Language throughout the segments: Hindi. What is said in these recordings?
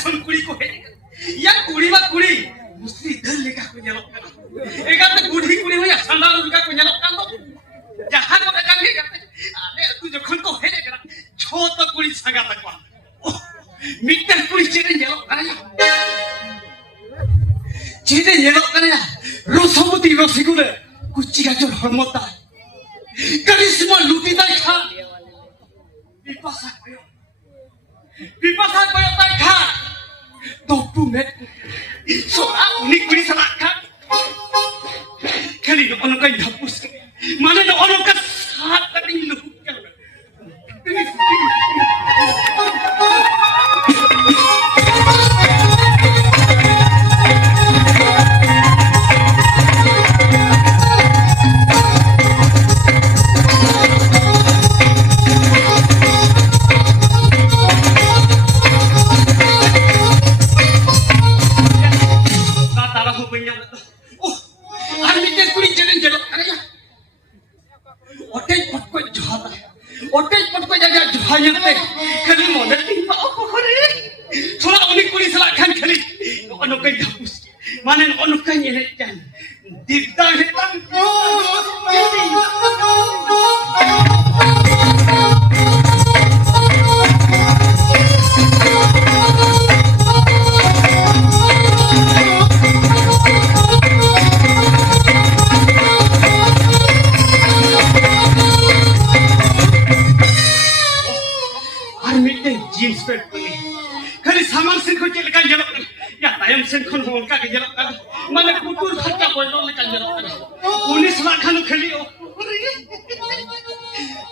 ᱫᱤᱥᱚᱢ ᱠᱩᱲᱤ ᱠᱚ ᱦᱮᱡ ᱟᱠᱟᱱᱟ ᱭᱟ ᱠᱩᱲᱤ ᱢᱟ ᱠᱩᱲᱤ ᱢᱩᱥᱞᱤ ᱫᱟᱹᱞ ᱞᱮᱠᱟ ᱠᱚ ᱧᱮᱞᱚᱜ ᱠᱟᱱᱟ ᱮᱜᱟᱛᱮ ᱵᱩᱰᱷᱤ ᱠᱩᱲᱤ ᱦᱚᱸ ᱥᱟᱸᱰᱟᱞ ᱞᱮᱠᱟ ᱠᱚ ᱧᱮᱞᱚᱜ ᱠᱟᱱ ᱫᱚ ᱡᱟᱦᱟᱸ ᱠᱚ ᱠᱟᱱ ᱜᱮ ᱜᱟᱛᱮ ᱟᱞᱮ ᱟᱹᱛᱩ ᱡᱚᱠᱷᱚᱱ ᱠᱚ ᱦᱮᱡ ᱟᱠᱟᱱᱟ ᱡᱷᱚᱛᱚ ᱠᱩᱲᱤ ᱥᱟᱸᱜᱟ ᱛᱟᱠᱚᱣᱟ ᱢᱤᱫᱴᱟᱝ ᱠᱩᱲᱤ ᱪᱮᱫ ᱮ ᱧᱮᱞᱚᱜ ᱠᱟᱱᱟ ᱪᱮᱫ ᱮ ᱧᱮᱞᱚᱜ ᱠᱟᱱᱟ রসমতি রসিকুলে কুচি গাজর হরমতা কারিশমা লুটি তাই খা বিপাশা কয় তাই খা তপু মে সোরা উনি কুড়ি সালা খা খালি অনকাই ধাপুস মানে অনকা সাত কাটি লুক खाली सामान से को चल का जलो या टाइम से खन हो का जलो माने कुतुर खट्टा पड़लो लेका जलो 19 लाख खानु खाली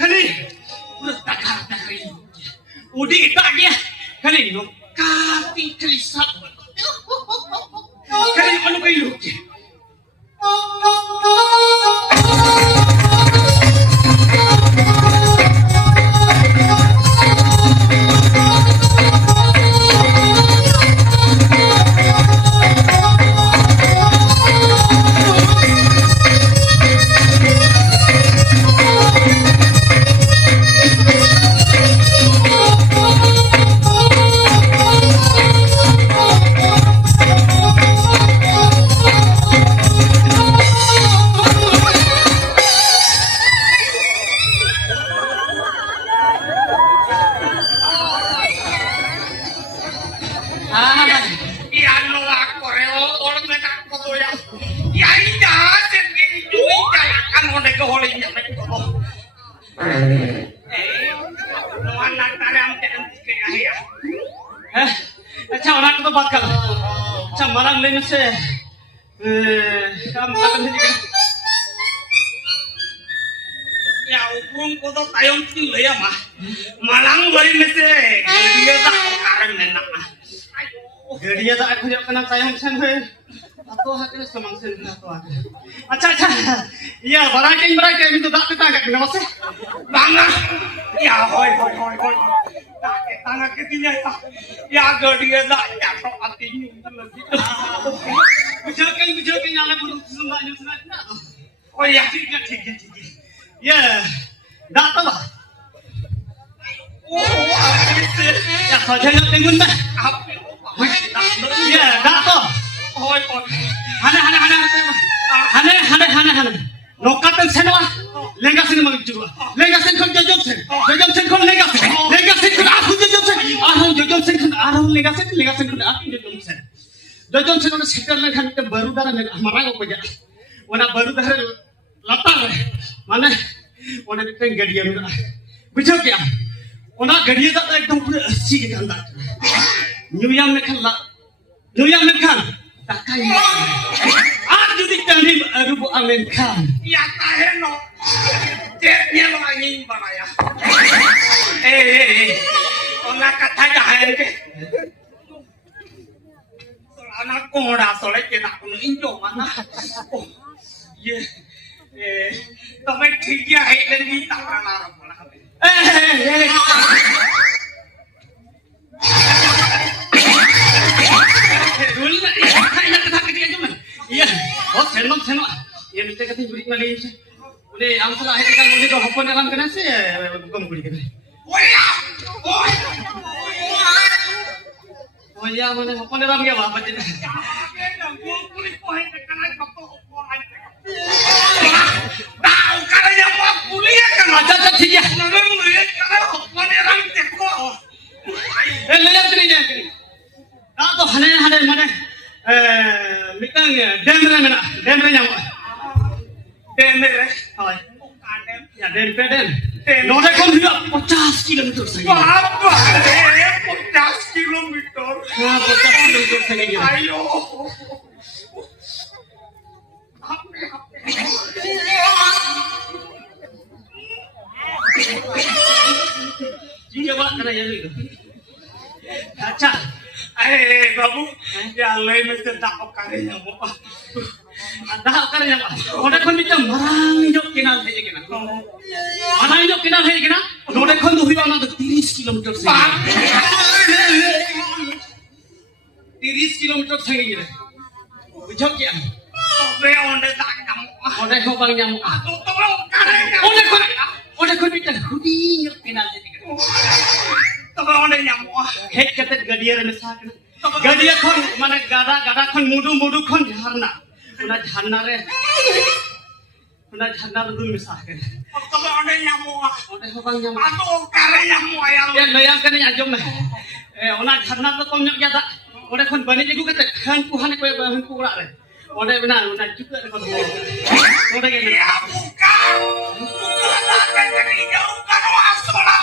खाली पूरा टका टका उडी इता गया खाली नो काती खाली सब खाली अनु कई लोग अच्छा और तो बात कर अच्छा मालंग लेने से काम करते हैं या उपरों को तो तायों की ले या मालंग लेने से गड़िया दा कारण में ना गड़िया दा aku jawab kena tayoं sen है atau haknya semang sen atau अच्छा अच्छा ya barakin itu dak kita agak kenapa sih bangga ya hoi tangan ketinya ya gadiya dah ya to atinya lagi bujakan ala burung sembahnya sana oh ya ठीक है ya dah tahu oh ya saja yang tengun dah ya dah tahu oh hane lokatan senwa lenga sen mag juga lenga sen kon jojom sen kon lenga sen kon aku jojom sen jojom sen kon arang lenga sen kon aku jojom sen kon sekitar lenga kan baru dara marang ko ja ona baru dara latar mana ona kan gadiya mena बुझो क्या ona gadiya da ekdom pura assi ke anda nyuyam me kan takai jadi tadi rubu amen kan ya taheno jetnya lo angin baraya ona kata jahe ke anak koda sole ke nak kuno injo mana oh ye tome ठीक है लगी ताना iya, oh senok, ya mesti katanya beri kali ini. Udah, ang salah itu kan udah hopon alam kena sih, bukan beri kali. Oh iya mana hopon ram ya ba bajin. Tahu karena apa kuliah kan Aja ठीक है. nang lihat karena hopon ram teko. ले ले करी जा करी. ना तो हने हने माने मितंग डैम रे nyamuk. Demere. Hai. Ya dam पे डैम. नोडे kon हुआ 50 किलोमीटर से. Apa? 50 kilometer. हां 50 किलोमीटर से गई. Ayo. जी बात कर रहा है अच्छा Babu, ya lain mesti tak karenya mo. dah करnya ओडे kon बिचा मरांग जो केनाल है केना मरांग जो केनाल है केना नोडे kon तो हुआ ना तो 30 किलोमीटर से 30 किलोमीटर से गई रे बुझो क्या Tobe onde tak kamu. ओडे हो bang nyamuk Tobe karenya. ओडे kon बिचा हुडी जो केनाल है केना Tobe onde nyamu. हेड कते गडिया रे मेसा केना गडिया kon माने गाडा kon मुडु kon झरना उना झरना रे दुई मेसा केना Tobe onde nyamu. ओडे हो bang nyamuk Aduh karenya mo ayam. ya layang kan ajom me ona झरना तो कम nyok jada ओडे kon bani jigu kate khan ku hane ko ban ku ora re ओडे बना उना juga kon ओडे के Ya bukan. Bukan kan jadi jauh kan wasola.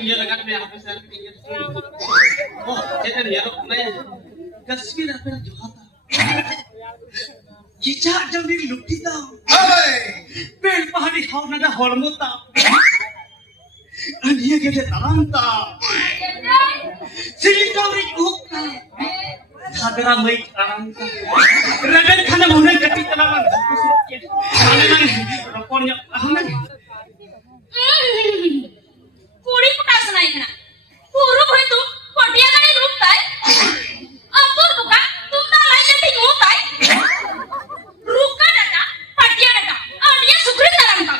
ये लगा मैं यहाँ पे सर ओ चेतन ये लोग मैं कश्मीर अपना जो था ये चार जब भी लुटी था पेड़ पहाड़ी हाउ ना हॉर्मोन था अन्य के लिए तराम था सिलिकॉन कुक था खादरा मई तराम था रगन खाना मुन्ने कटी तराम खाने ना रपोर्ट हमने कुड़ी पटास नाही ना पुरु होय तू पटिया कडे रुपताय अतुर तुका तुमना लाईन ती होताय रुका डाटा पटिया डाटा आणि सुखरी तराम का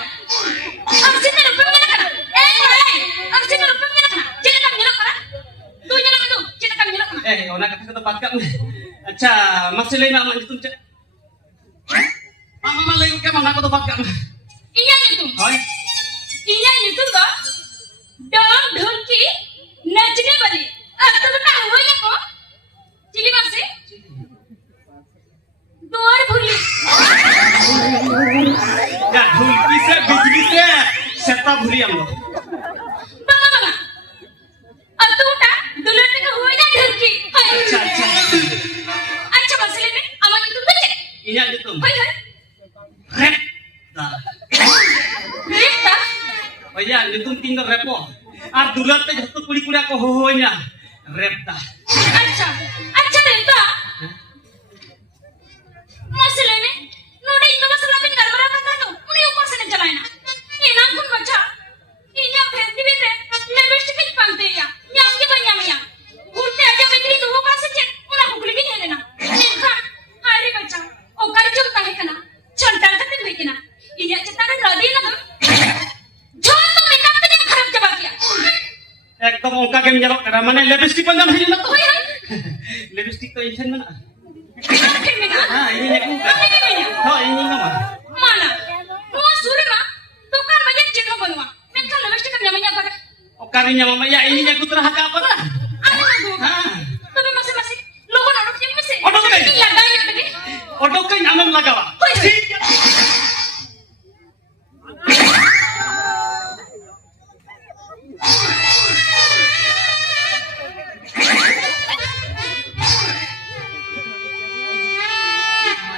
अक्षित रुपम गेला करा ए मोळे अक्षित रुपम गेला करा चिन काम गेला करा तू गेला तू चिन काम गेला करा ona kata bakat अच्छा masih lain nama itu cek mama lagi ke mana kata bakat iya itu hoy iya itu का डांग ढोलकी नचने वाली अब तो ना हुआ या को चिली मासे द्वार भूली ya ढोलकी से बिजली से सेता भूली हम लोग बाबा अब तो उठा दुल्हन का हुआ या ढोलकी अच्छा अच्छा मसले में आवाज तुम बचे ini aja tuh हाय हाय rap dah रेता oh ya itu tinggal repo ar dulat teh jatuh kuli aku hohonya rap dah अच्छा अच्छा रेता मसले में नोडे इन मसला में गड़बड़ा था तो उन्हें ऊपर से नहीं चलाना ये नाम कौन बचा इन्हें भेंदी भी रे लेवेस्ट के पालते या याम के बनिया में या घूमते आजा बेकरी दो का से चेक उन्हें हुगली की नहीं लेना देखा अरे बच्चा ओ कर चलता है कना चलता तक नहीं बेकना इन्हें चलता ना रदी ना जो तो मेकअप पे खराब जवाब दिया एकदम ओका के menjawab karena mana lipstick pun jangan hilang tuh ओए हाय lipstick tuh insan mana फिर में ना ah ini aku आगे के में oh ini nama mana mau suruh mah tukar banyak cekap banua mereka lepas kan namanya apa oh karinya mama ya ini aku terhaka apa dah ada lagu ah tapi masing-masing logo nadoknya masih Odok kan? iya gaya tadi odok kan aman lagawa Hoy, hoy.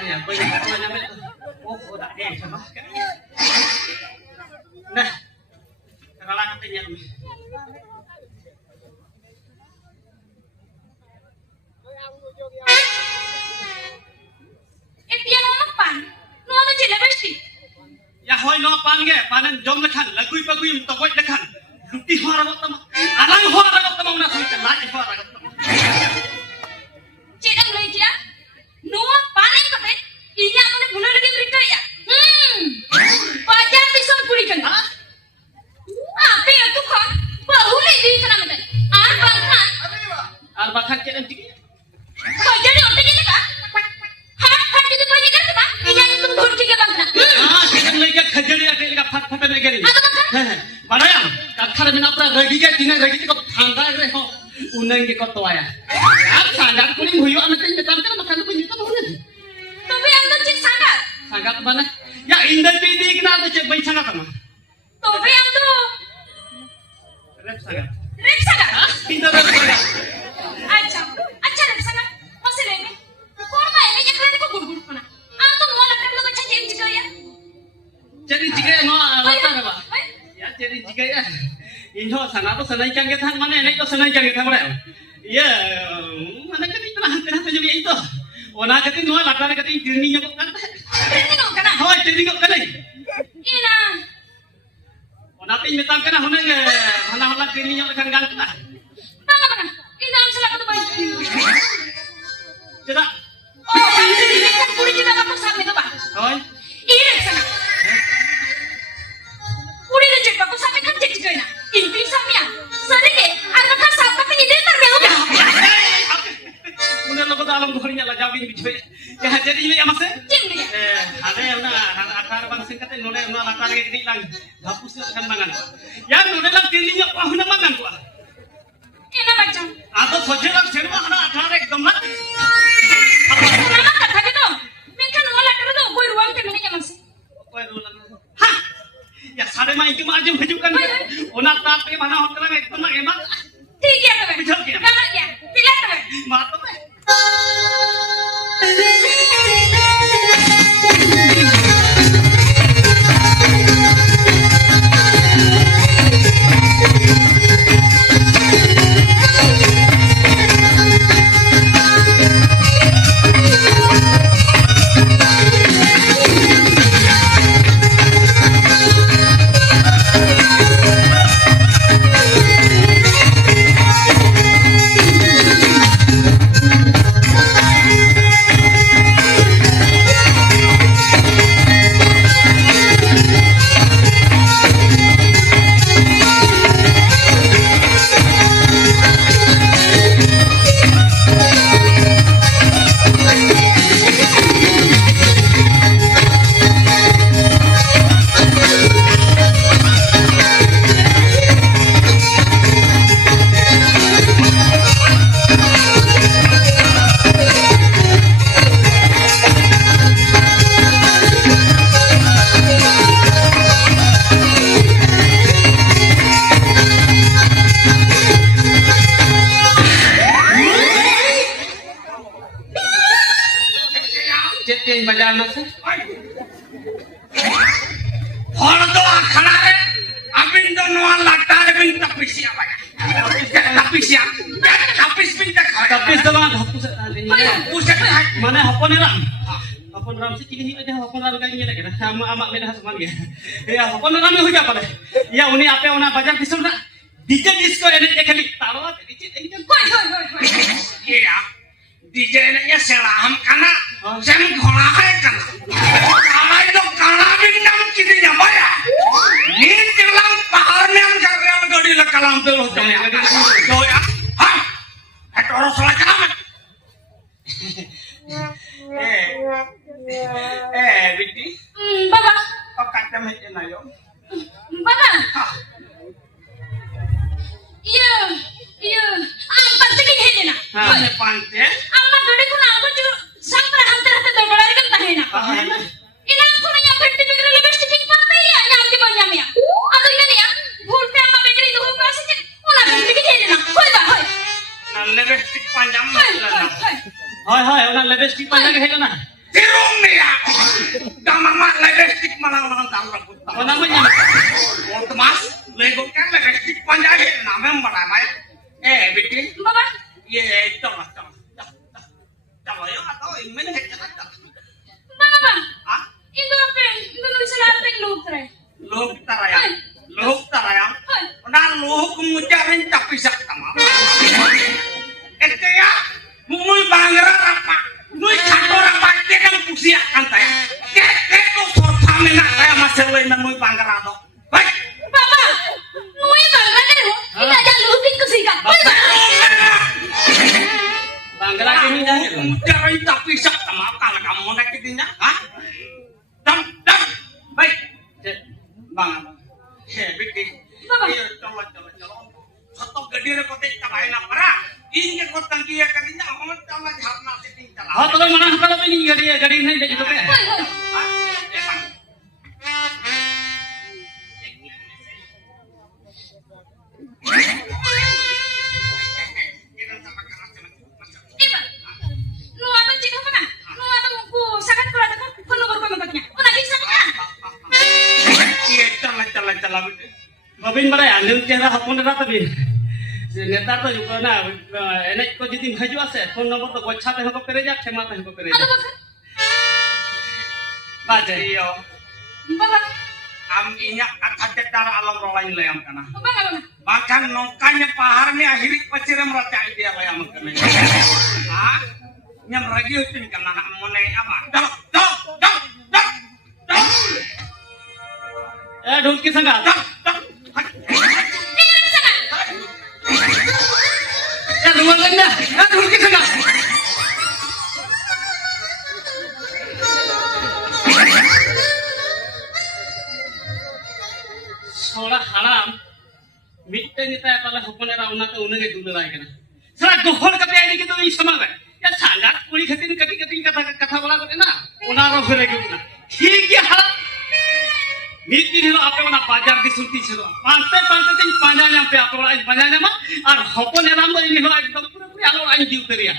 ya banyak namanya oh udah sama nah kalau katanya Ya hoy no pan ge, panen jom lekhan, lagui pagui tokoi lekhan. Ruti ho ragot tama. Alang ho ragot tama una suite, la ho ragot tama. Cik ang lagi dia, Noah panen kate, ini amane bunuh lagi mereka ya. Pajar bisa puri kan? Apa ya tuh kan? Bahulai di sana meten. Bangkan. Ar bakhan cek nanti. Pajar ni otak ini kan? Hat itu pajar kan tu kan? Ini itu dur tiga bangkan. Cek lagi khajari ate lagi fat fat lagi ni. Atau bangkan? Padahal kathar mina pra ragi ge tina ragi ko thanda re ho. Unang ge ko toya. Ab sangat kuning huyu amate betam kan makan ko nyuta ho ni. Tapi anda cik sangat. Sangat mana? Ya indai pidi kena tu cek bai sangat sama. Tapi anda Rep sangat. rep sangat. Pintar rep sangat. Acha rep sangat. Masih lagi. Kau orang ini yang kalian kau guru-guru mana? Anda mau nak kena baca jadi juga ya? Jadi jika no latar apa? Ya jadi jika ya. Inho sana tu sana ikan kita mana ini tu sana ikan kita mana? Ya mana kita kenapa jadi itu? Ona kita no latar kita ini nyok kan? Ini kau kena. Hoi jadi nyok kan? Ina. Ona pun minta kena hona ke mana hona ini nyok kan kan kita? Bang. Ina am salah kau baik. Tidak. Oh, ini kan puri kita apa sampai tu bang? Hoi. Ini rep sangat. Puri dah cek aku sampai kan cek juga ina. Inti sampai ya. Sorry ke, anda kan sampai ni dia terbaik udah. Udah lo dalam gorengnya lah jawabin bicara. Ya jadi ini apa sih? Cing dia. Ada yang akar bang singkatnya nolak nolak latar kayak gini lang. Hapus kan mangan. Ya nolak lang tilinya apa huna mangan gua. Ina macam. Atau soje lang serba hana akar ekdom lah. Nama kata gitu. Mungkin wala terus tu, gue ruang tu mana masih. Hah? Ya sare mah itu mah aja majukan. Onak tapi mana hotel lang ekdom lah emang. Tiga tu. Betul ke? Jangan ya. Tiga tu. Mata mah. Jadi baca nasi. Hal tu akhana re, abin tu nuan latar bin tapi siapa ya? Tapi siapa? Tapi pintar kau. Tapi setelah hapus Pusat tu hai. mana hapon ram. Hapon ram sih kini aja hapon ram kayak gini lagi. Sama amak merah semua dia. Ya hapon ram itu apa deh? Ya uni apa una bajar pisau nak. DJ disco ini dia kali taruh. Hoi. Iya. DJ nya selaham kana. Sem ghola hai kana. Kana itu kana bin nam kini nyamai ya. Ni jelang pahal yang karya gadi la kalam tu loh. Jo ya. Hah? Itu orang salah kana. Binti. Baba. Kau kata macam mana yo? Baba. Iya. Pantai kini hene na. Mana pantai? Amma dode ko na ako jo sampai hantar dobolari kan tahena. Ina ko na yang berarti pikir lebih sedikit pantai ya yang di banyak ya. Atau ini ya, भूलते amma pikir itu ko kasi jadi ona berarti kini hene na. Hoi ba hoi. Nalle bestik panjang Hoi. Hoi hoi, una lebestik panjang ke na. Tirung ni ya. Mama lebestik malang tahu aku. Apa namanya? Waktu mas, lego kan lebestik panjang namanya mana ya? Binti. Baba. Ye, coba. Coba yo atau ini hanya kata. Baba. Ah? Itu apa? Itu nulis apa yang lupa? Udah tapi sak sama kalau kamu naik ketinya, ah? Dam. Baik. Bang. Bikin. Iya, coba. Satu gede kote kabain apa? Ini kota kia ketinya, kamu coba jahat nasi tinggal. हाँ तो मना kalau ini gadi नहीं दे gitu kan Woi, woi. Iba. Nu atau cik apa kan? Nu atau ku sangat kuat kan? Phone number ko magkatnya. Una bisa kan? Iya, cala. babin bara ya lim chehra hapon ra tabi netar to juga na enek ko jidi haju ase phone number to gocha te hoko pereja khema te hoko pereja Aduh bakal. baje Iyo. Baba. Am inyak kata cetar alam rolain layam kana. Baba. Bahkan nongkanya pahar ni akhiri pacira meraca dia layam kana. Ah, nyam radio tin kana amone apa? Dok. eh ढोलकी संगा eh rumah lenda eh ढोलकी संगा sola haram mitte nita pala hopone ra unate unage dulerai kana sara gohol kate ai gitu ei samage ya sangat kuri khatin kati kata bola kote na ona ro fere guna ठीक है haram मीट दिन हिलो आपे वना बाजार दी सुनती छलो पांते दिन पांजा पे आप लोग आज पांजा मा और हपन एराम इन हिलो एकदम पूरे आलो आई जीव करिया